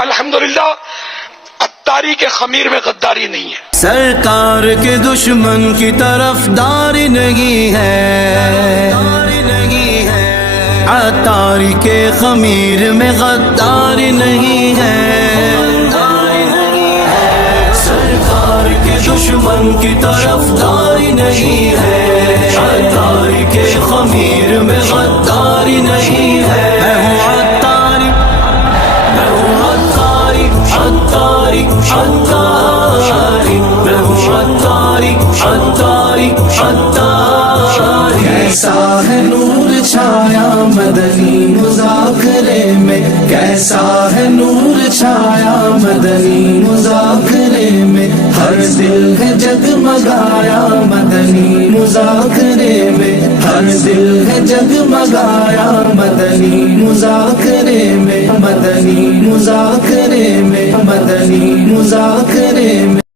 الحمدللہ اتاری کے خمیر میں غداری نہیں ہے. سرکار کے دشمن کی طرفداری نہیں ہے، اتاری کے خمیر میں غداری نہیں ہے. سرکار کے دشمن کی طرفداری نہیں ہے، اتاری کے خمیر میں غداری نہیں ہے. کیسا ہے نور چھایا مدنی مذاکرے میں، کیسا ہے نور چھایا مدنی مذاکرے میں، ہر دل ہے جگمگایا مدنی مذاکرے میں، ہر دل ہے جگمگایا مدنی مذاکرے میں، مدنی مذاکرے میں، مدنی مذاکرے